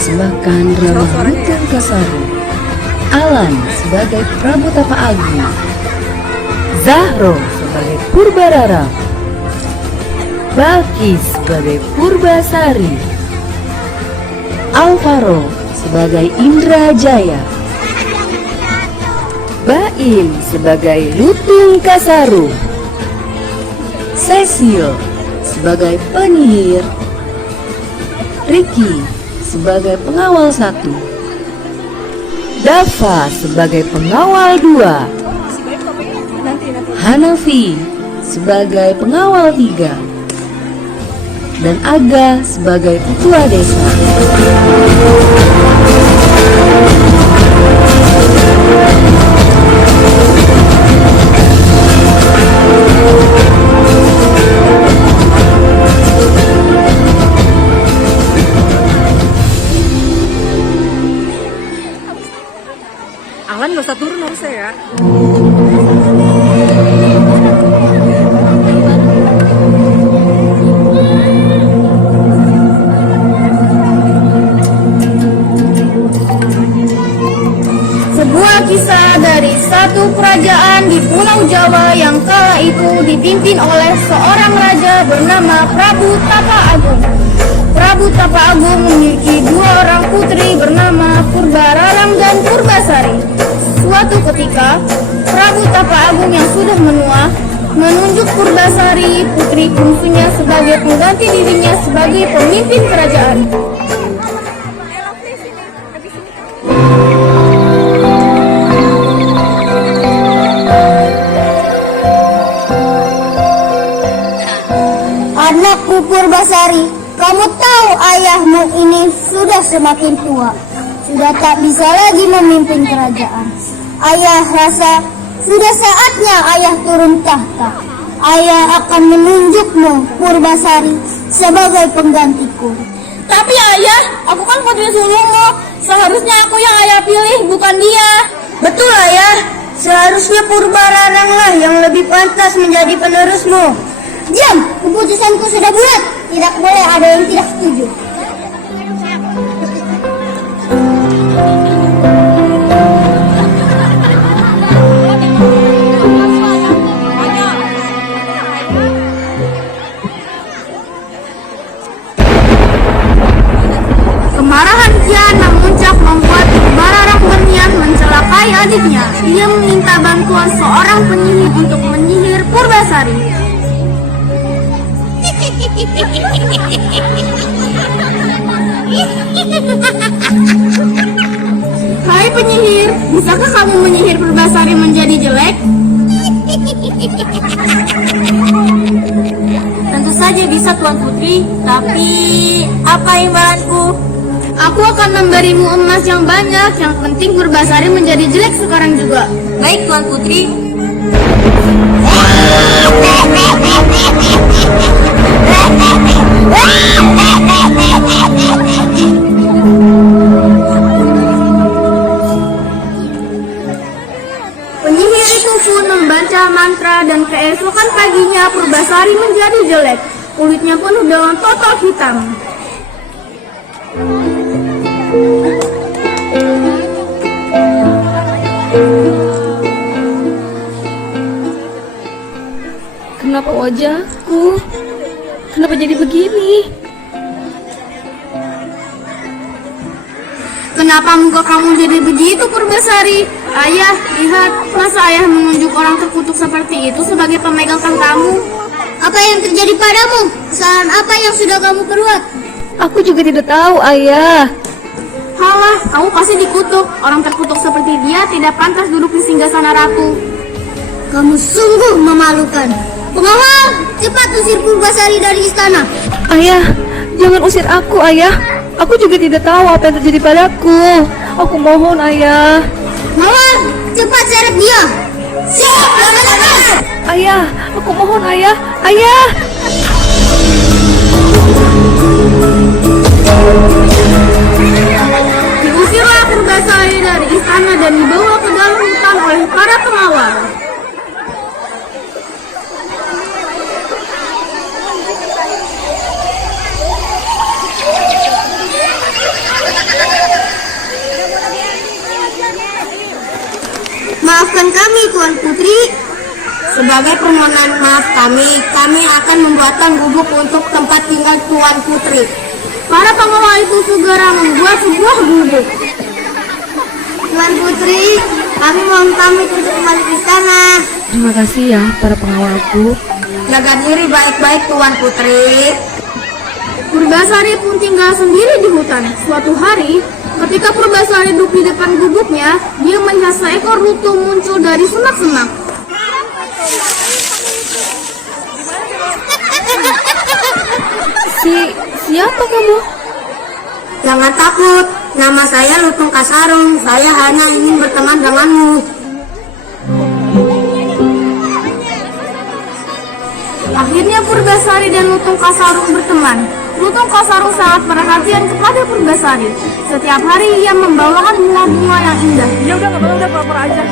mempersembahkan drama Lutung Kasaru. Alan sebagai Prabu Tapa Agung, Zahro sebagai Purbarara, Balkis sebagai Purbasari, Alvaro sebagai Indrajaya, Baim sebagai Lutung Kasaru, Cecil sebagai penyihir, Ricky sebagai pengawal 1, Dava sebagai pengawal 2, Hanafi sebagai pengawal 3, dan Aga sebagai ketua desa. Alan gak usah turun harusnya ya. Sebuah kisah dari satu kerajaan di Pulau Jawa yang kala itu dipimpin oleh seorang raja bernama Prabu Tapa Agung. Prabu Tapa Agung memiliki 2 orang putri bernama Purbararang dan Purbasari. Suatu ketika, Prabu Tapa Agung yang sudah menua menunjuk Purbasari, putri bungsunya, sebagai pengganti dirinya sebagai pemimpin kerajaan. Anakku Purbasari, kamu tahu ayahmu ini sudah semakin tua, sudah tak bisa lagi memimpin kerajaan. Ayah rasa sudah saatnya ayah turun tahta. Ayah akan menunjukmu, Purbasari, sebagai penggantiku. Tapi ayah, aku kan putri sulungmu. Seharusnya aku yang ayah pilih, bukan dia. Betul ayah, seharusnya Purbararanglah yang lebih pantas menjadi penerusmu. Diam, keputusanku sudah bulat. Tidak boleh ada yang tidak setuju. Kemarahan Kian memuncak membuat Purbararang berniat mencelakai adiknya. Ia meminta bantuan seorang penyihir untuk menyihir Purbasari. Hai penyihir, bisakah kamu menyihir Purbasari menjadi jelek? Tentu saja bisa Tuan Putri, tapi apa imbalanku? Aku akan memberimu emas yang banyak. Yang penting Purbasari menjadi jelek sekarang juga. Baik Tuan Putri. Penyihir itu pun membaca mantra dan keesokan paginya Purbasari menjadi jelek. Kulitnya penuh dengan total hitam. Kenapa wajahku? Kenapa jadi begini? Kenapa muka kamu jadi begitu, Purbasari? Ayah, lihat, masa ayah menunjuk orang terkutuk seperti itu sebagai pemegang tahtamu? Apa yang terjadi padamu? Kesalahan apa yang sudah kamu perbuat? Aku juga tidak tahu, ayah. Halah, kamu pasti dikutuk. Orang terkutuk seperti dia tidak pantas duduk di singgasana ratu. Kamu sungguh memalukan. Pengawal, cepat usir Purbasari dari istana. Ayah, jangan usir aku, ayah. Aku juga tidak tahu apa yang terjadi padaku. Aku mohon, ayah. Mawar, cepat seret dia. Siap, laksanakan. Ayah, aku mohon, ayah. Ayah. Diusirlah Purbasari dari istana dan dibawa ke dalam hutan oleh para pengawal. Tuan Putri? Sebagai permohonan maaf kami akan membuatkan gubuk untuk tempat tinggal Tuan Putri. Para pengawal itu segera membuat sebuah gubuk. Tuan Putri, kami mohon pamit untuk kembali ke istana. Terima kasih ya para pengawalku. Jaga diri baik-baik Tuan Putri. Purbasari pun tinggal sendiri di hutan. Suatu hari, ketika Purbasari duduk di depan gubuknya, dia melihat seekor lutung muncul dari semak-semak. Siapa kamu? Jangan takut, nama saya Lutung Kasarung. Saya hanya ingin berteman denganmu. Akhirnya Purbasari dan Lutung Kasarung berteman. Lutung Kasarung sangat perhatian kepada Purbasari. Setiap hari ia membawakan bunga-bunga yang indah. Ya udah nggak apa-apa, udah pura-pura aja.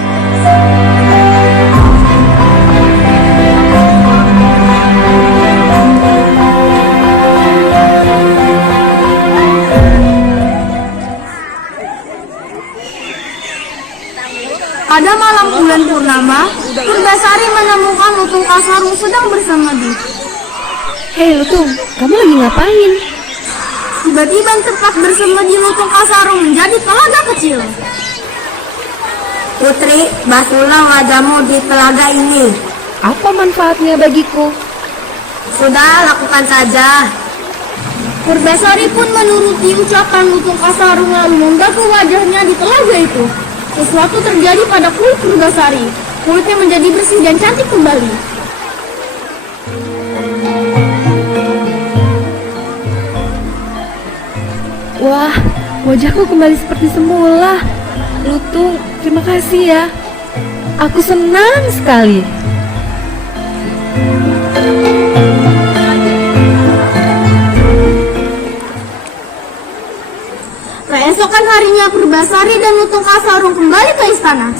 Pada malam bulan purnama, Purbasari menemukan Lutung Kasarung sedang bersemedi. Hei Lutung, kamu lagi ngapain? Tiba-tiba tempat bersemedi Lutung Kasarung menjadi telaga kecil. Putri, basuhlah wajahmu di telaga ini. Apa manfaatnya bagiku? Sudah, lakukan saja. Purbasari pun menuruti ucapan Lutung Kasarung lalu membasuh wajahnya di telaga itu. Sesuatu terjadi pada kulit Purbasari. Kulitnya menjadi bersih dan cantik kembali. Wah, wajahku kembali seperti semula. Lutung, terima kasih ya. Aku senang sekali. Keesokan harinya Purbasari dan Lutung Kasarung kembali ke istana.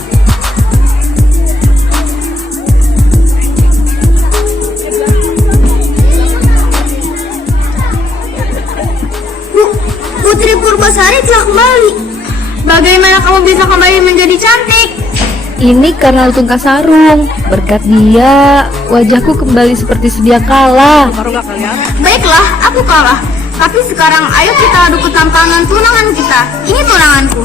Putri Purbasari telah kembali. Bagaimana kamu bisa kembali menjadi cantik? Ini karena Lutung Kasarung. Berkat dia, wajahku kembali seperti sedia kala. Baru nggak kelihatan. Baiklah, aku kalah. Tapi sekarang ayo kita adu ketampanan tunangan kita. Ini tunanganku.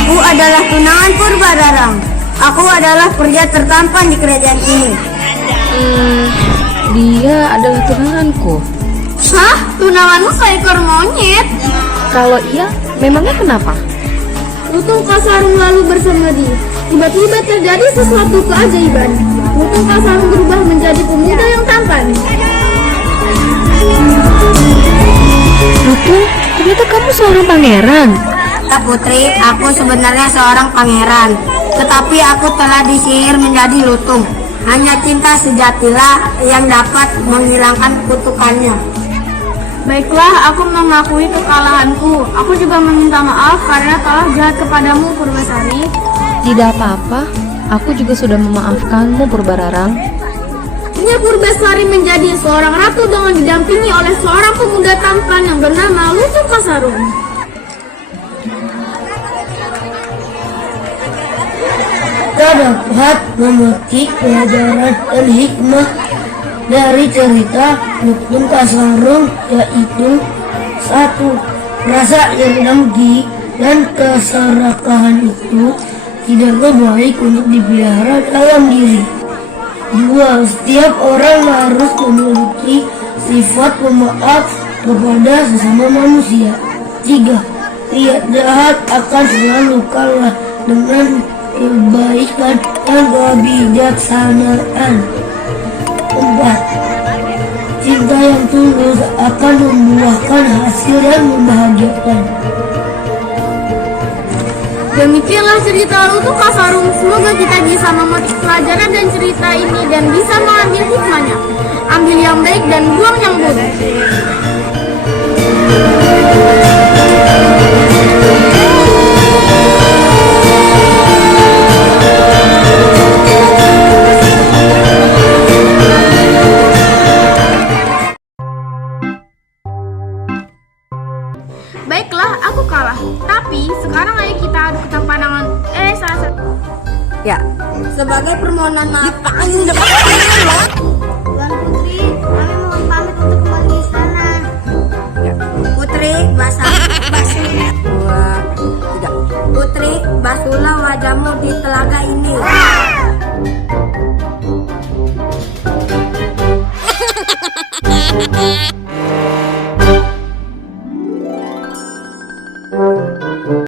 Aku adalah tunangan Purbararang. Aku adalah pria tertampan di kerajaan ini. Dia adalah tunanganku. Hah? Tunanganmu seekor monyet? Kalau iya, memangnya kenapa? Lutung Kasarung lalu bersemedi. Tiba-tiba terjadi sesuatu keajaiban. Lutung Kasarung berubah menjadi pemuda yang tampan. Lutung, ternyata kamu seorang pangeran. Tak Putri, aku sebenarnya seorang pangeran. Tetapi aku telah disihir menjadi lutung. Hanya cinta sejatilah yang dapat menghilangkan kutukannya. Baiklah, aku mengakui kekalahanku. Aku juga meminta maaf karena telah jahat kepadamu, Purbasari. Tidak apa-apa, aku juga sudah memaafkanmu, Purbararang. Akhirnya Purbasari menjadi seorang ratu dengan didampingi oleh seorang pemuda tampan yang bernama Lutung Kasarung. Kita dapat memetik pelajaran dan hikmah dari cerita Lutung Kasarung, yaitu 1. Rasa dengki dan keserakahan itu tidaklah baik untuk dipelihara dalam diri. 2. Setiap orang harus memiliki sifat pemaaf kepada sesama manusia. 3. Niat jahat akan selalu kalah dengan kebaikan dan kebijaksanaan. 4. Cinta yang tulus akan membuahkan hasil yang membahagiakan. Demikianlah cerita Lutung Kasarung. Semoga kita bisa memetik pelajaran dan cerita ini dan bisa mengambil hikmahnya. Ambil yang baik dan buang yang buruk. Baiklah, aku kalah. Tapi sekarang ayo kita adu ketampanan. sebagai permohonan maaf. Tuan Putri, kami mohon pamit untuk kembali ke istana. Putri, basuh. 2, 3. Putri, basuhlah wajahmu